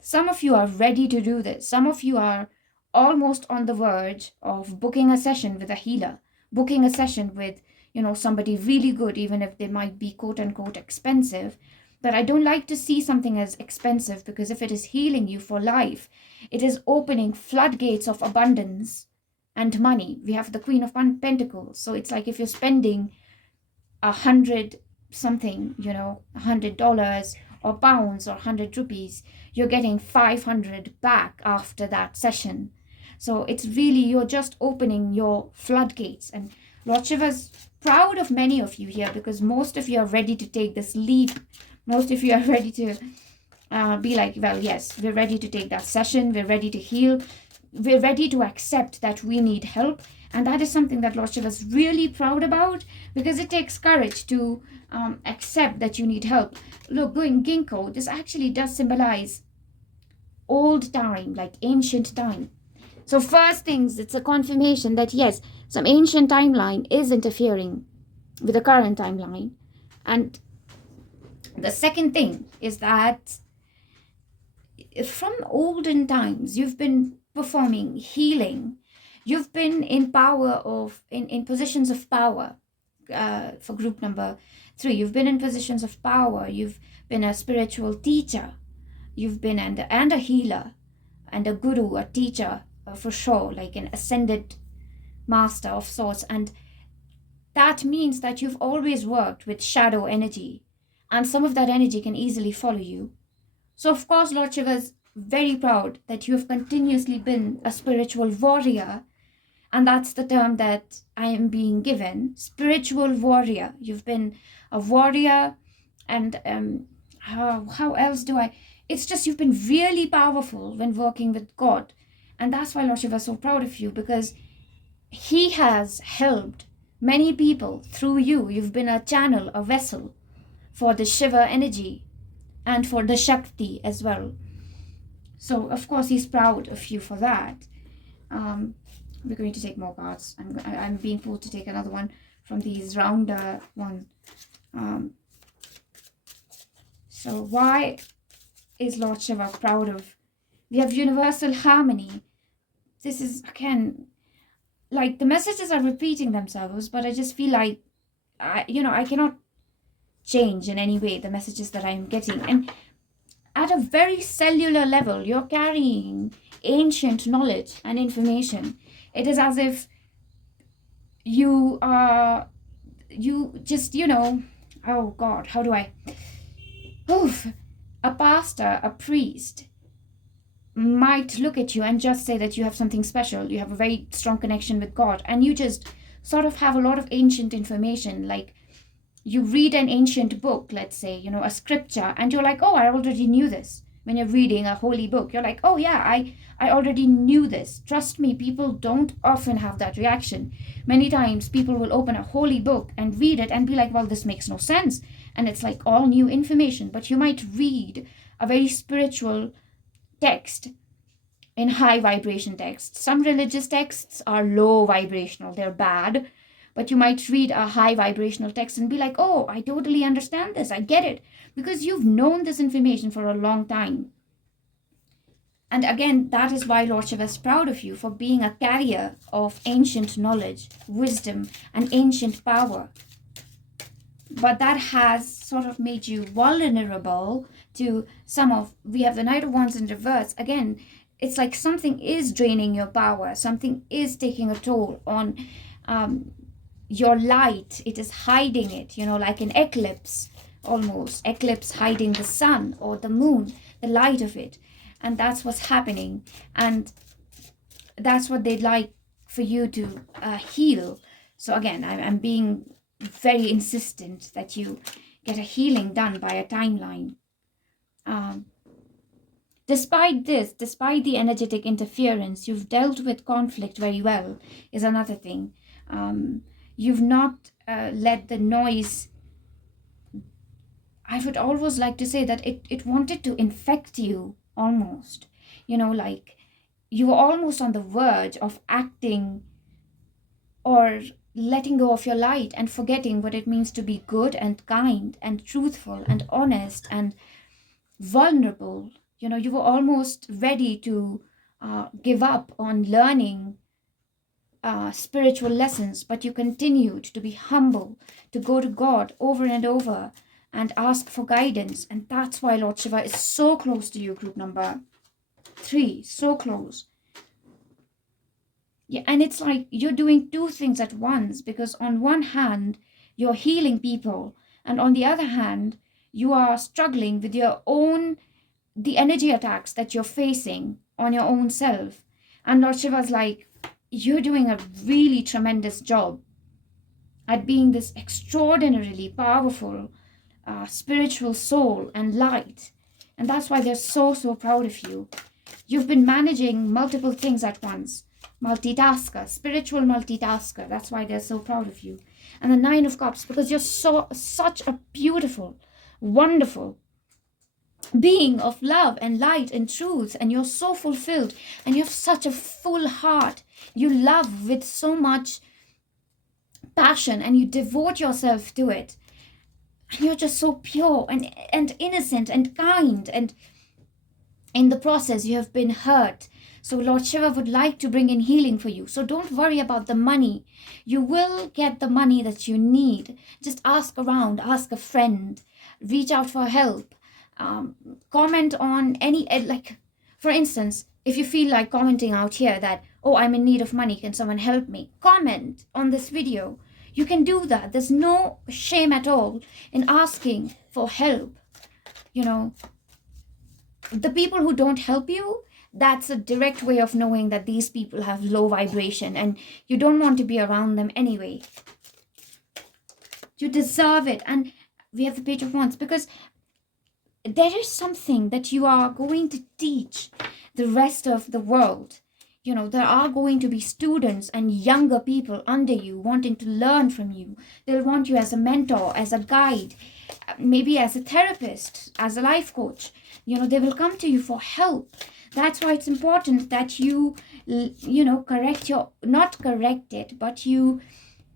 some of you are ready to do this. Some of you are almost on the verge of booking a session with a healer, booking a session with, somebody really good, even if they might be quote unquote expensive. But I don't like to see something as expensive, because if it is healing you for life, it is opening floodgates of abundance and money. We have the Queen of Pentacles. So it's like if you're spending 100 something, $100 or pounds or 100 rupees, you're getting 500 back after that session. So it's really, you're just opening your floodgates. And Lord Shiva's proud of many of you here, because most of you are ready to take this leap. Most of you are ready to be like, well, yes, we're ready to take that session. We're ready to heal. We're ready to accept that we need help. And that is something that Lord Shiva is really proud about, because it takes courage to accept that you need help. Look, going ginkgo, this actually does symbolize old time, like ancient time. So first things, it's a confirmation that yes, some ancient timeline is interfering with the current timeline. And the second thing is that from olden times, you've been performing healing. You've been in in positions of power. For group number 3, you've been in positions of power. You've been a spiritual teacher. You've been and a healer and a guru, a teacher, for sure, like an ascended master of sorts. And that means that you've always worked with shadow energy, and some of that energy can easily follow you. So of course, Lord Shiva is very proud that you have continuously been a spiritual warrior. And that's the term that I am being given, spiritual warrior. You've been a warrior, and how else do I... It's just you've been really powerful when working with God. And that's why Lord Shiva is so proud of you, because he has helped many people through you. You've been a channel, a vessel for the Shiva energy and for the Shakti as well. So of course he's proud of you for that. We're going to take more cards. I'm being pulled to take another one from these rounder one. So why is Lord Shiva proud of? We have universal harmony. this is, again, like the messages are repeating themselves, but I just feel like, I cannot change in any way the messages that I'm getting. And at a very cellular level, you're carrying ancient knowledge and information. It is as if you just, oh God, how do I, oof, a pastor, a priest might look at you and just say that you have something special, you have a very strong connection with God, and you just sort of have a lot of ancient information. Like, you read an ancient book, let's say, a scripture, and you're like, oh, I already knew this. When you're reading a holy book, you're like, oh yeah, I already knew this. Trust me, people don't often have that reaction. Many times people will open a holy book and read it and be like, well, this makes no sense. And it's like all new information. But you might read a very spiritual text in high vibration text. Some religious texts are low vibrational, they're bad. But you might read a high vibrational text and be like, oh, I totally understand this, I get it. Because you've known this information for a long time. And again, that is why Lord Shiva is proud of you for being a carrier of ancient knowledge, wisdom, and ancient power. But that has sort of made you vulnerable to we have the Knight of Wands in reverse. Again, it's like something is draining your power. Something is taking a toll on your light. It is hiding it, like an eclipse almost. Eclipse hiding the sun or the moon, the light of it. And that's what's happening. And that's what they'd like for you to heal. So again, I'm being very insistent that you get a healing done by a timeline. Despite the energetic interference, you've dealt with conflict very well, is another thing. You've not let the noise, I would always like to say that it wanted to infect you almost. Like you were almost on the verge of acting or letting go of your light and forgetting what it means to be good and kind and truthful and honest and vulnerable. You were almost ready to give up on learning spiritual lessons, but you continued to be humble, to go to God over and over and ask for guidance. And that's why Lord Shiva is so close to you, group number 3, so close. Yeah, and it's like you're doing two things at once, because on one hand, you're healing people, and on the other hand, you are struggling with the energy attacks that you're facing on your own self. And Lord Shiva's like, you're doing a really tremendous job at being this extraordinarily powerful spiritual soul and light. And that's why they're so, so proud of you. You've been managing multiple things at once. Multitasker, spiritual multitasker. That's why they're so proud of you. And the 9 of Cups, because you're such a beautiful, wonderful being of love and light and truth, and you're so fulfilled, and you have such a full heart. You love with so much passion, and you devote yourself to it, and you're just so pure and innocent and kind, and in the process you have been hurt. So Lord Shiva would like to bring in healing for you. So don't worry about the money. You will get the money that you need. Just ask around, ask a friend, reach out for help. Comment on any, like, for instance, if you feel like commenting out here that, oh, I'm in need of money, can someone help me? Comment on this video. You can do that. There's no shame at all in asking for help. The people who don't help you, that's a direct way of knowing that these people have low vibration and you don't want to be around them anyway. You deserve it. And we have the Page of Wands, because there is something that you are going to teach the rest of the world. There are going to be students and younger people under you wanting to learn from you. They'll want you as a mentor, as a guide, maybe as a therapist, as a life coach. They will come to you for help. That's why it's important that you, not correct it, but you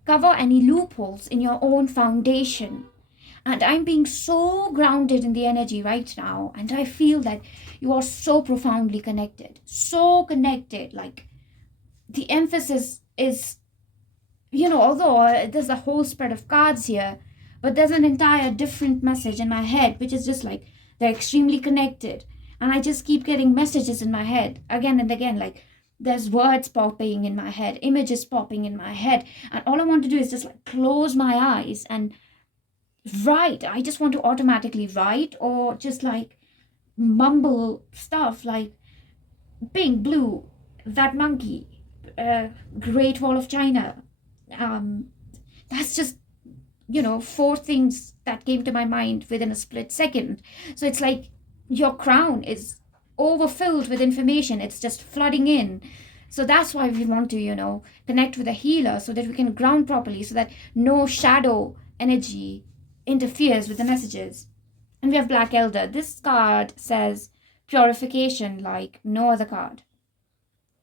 cover any loopholes in your own foundation. And I'm being so grounded in the energy right now. And I feel that you are so profoundly connected. So connected. Like, the emphasis is, although there's a whole spread of cards here, but there's an entire different message in my head, which is just like they're extremely connected. And I just keep getting messages in my head again and again, like there's words popping in my head, images popping in my head. And all I want to do is just like close my eyes and write. I just want to automatically write, or just like mumble stuff like pink, blue, that monkey, Great Wall of China. That's just, 4 things that came to my mind within a split second. So it's like your crown is overfilled with information. It's just flooding in. So that's why we want to, connect with a healer, so that we can ground properly, so that no shadow energy interferes with the messages. And we have Black Elder. This card says purification like no other card.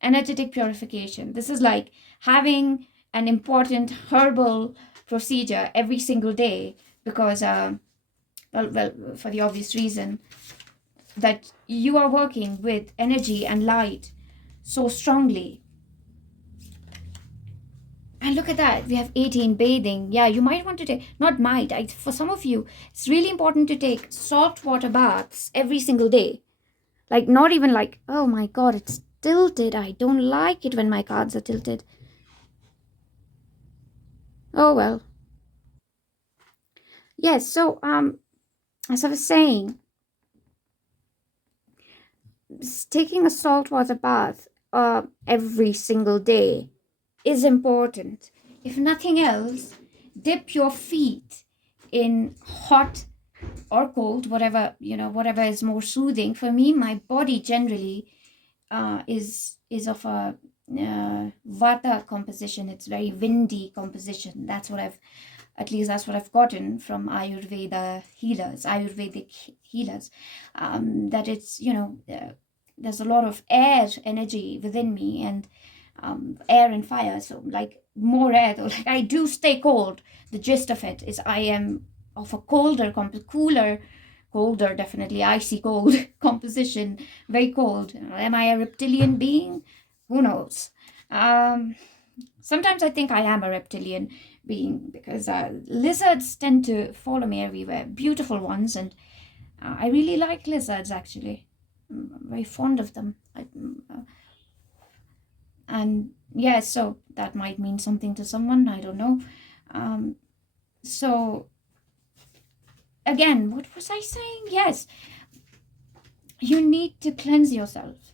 Energetic purification. This is like having an important herbal procedure every single day, because well, for the obvious reason that you are working with energy and light so strongly. And look at that, we have 18 bathing. Yeah, you might want to take, not might, for some of you, it's really important to take saltwater baths every single day. Like, not even like, oh my god, it's tilted. I don't like it when my cards are tilted. Oh well. Yes, so as I was saying, taking a saltwater bath every single day is important. If nothing else, dip your feet in hot or cold, whatever is more soothing. For me, my body generally is of a vata composition. It's very windy composition. That's what I've gotten from Ayurvedic healers. That it's, there's a lot of air energy within me, and air and fire. So like more air, though. Like I do stay cold. The gist of it is I am of a colder, definitely icy cold composition, very cold. Am I a reptilian being? Who knows? Sometimes I think I am a reptilian being, because lizards tend to follow me everywhere, beautiful ones, and I really like lizards, actually. I'm very fond of them. And yeah, so that might mean something to someone, I don't know. So again, what was I saying? Yes, you need to cleanse yourself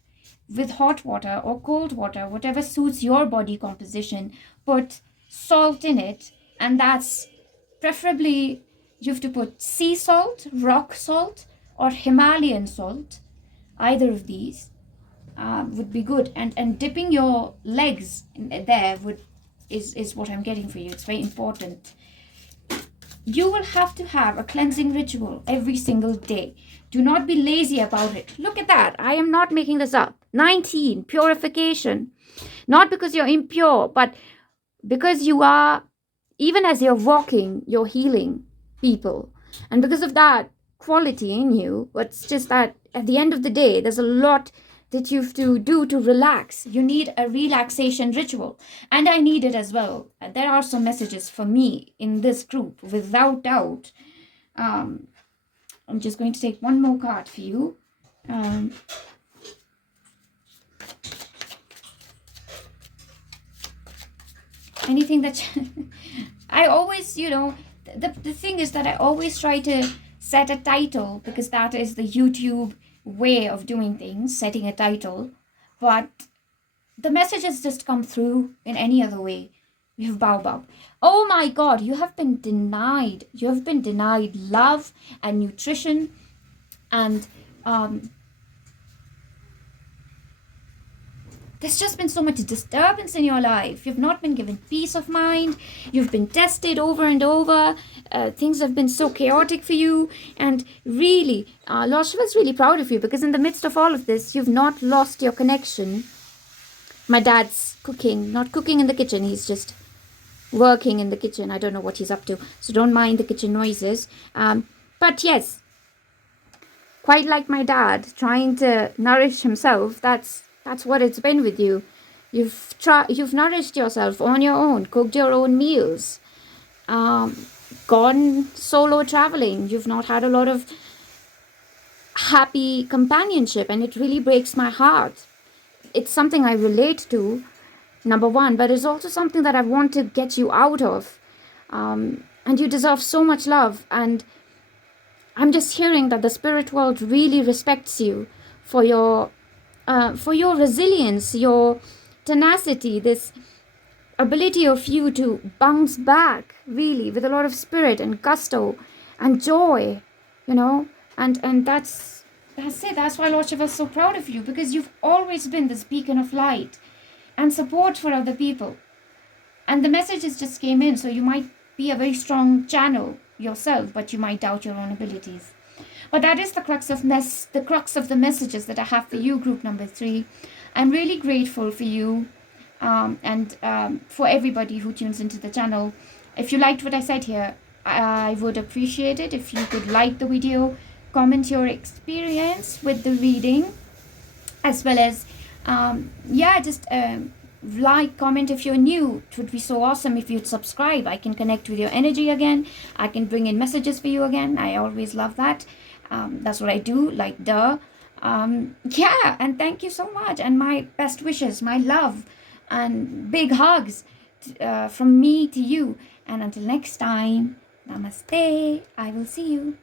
with hot water or cold water, whatever suits your body composition. Put salt in it, and that's preferably, you have to put sea salt, rock salt, or Himalayan salt. Either of these would be good. And dipping your legs in there is what I'm getting for you. It's very important. You will have to have a cleansing ritual every single day. Do not be lazy about it. Look at that. I am not making this up. 19, purification. Not because you're impure, but because you are, even as you're walking, you're healing people. And because of that quality in you, it's just that at the end of the day, there's a lot that you have to do to relax. You need a relaxation ritual. And I need it as well. There are some messages for me in this group, without doubt. I'm just going to take one more card for you. Anything that I always, the thing is that I always try to set a title, because that is the YouTube way of doing things, setting a title. But the messages just come through in any other way. We have Baobab. Oh my god, you have been denied. You have been denied love and nutrition, and there's just been so much disturbance in your life. You've not been given peace of mind. You've been tested over and over. Things have been so chaotic for you. And really, Lord Shiva is really proud of you, because in the midst of all of this, you've not lost your connection. My dad's cooking, not cooking in the kitchen. He's just working in the kitchen. I don't know what he's up to, so don't mind the kitchen noises. But yes, quite like my dad, trying to nourish himself. That's what it's been with you. You've nourished yourself on your own, cooked your own meals, gone solo traveling. You've not had a lot of happy companionship, and it really breaks my heart. It's something I relate to, number one, but it's also something that I want to get you out of. And you deserve so much love. And I'm just hearing that the spirit world really respects you for your resilience, your tenacity, this ability of you to bounce back really with a lot of spirit and gusto and joy, you know. And that's it. That's why Lord Shiva is so proud of you, because you've always been this beacon of light and support for other people. And the messages just came in, so you might be a very strong channel yourself, but you might doubt your own abilities. But that is the crux of the messages that I have for you, group number 3. I'm really grateful for you, and for everybody who tunes into the channel. If you liked what I said here, I would appreciate it if you could like the video, comment your experience with the reading, as well as just like, comment if you're new. It would be so awesome if you'd subscribe. I can connect with your energy again. I can bring in messages for you again. I always love that. That's what I do, like duh. And thank you so much, and my best wishes, my love, and big hugs from me to you. And until next time, namaste. I will see you.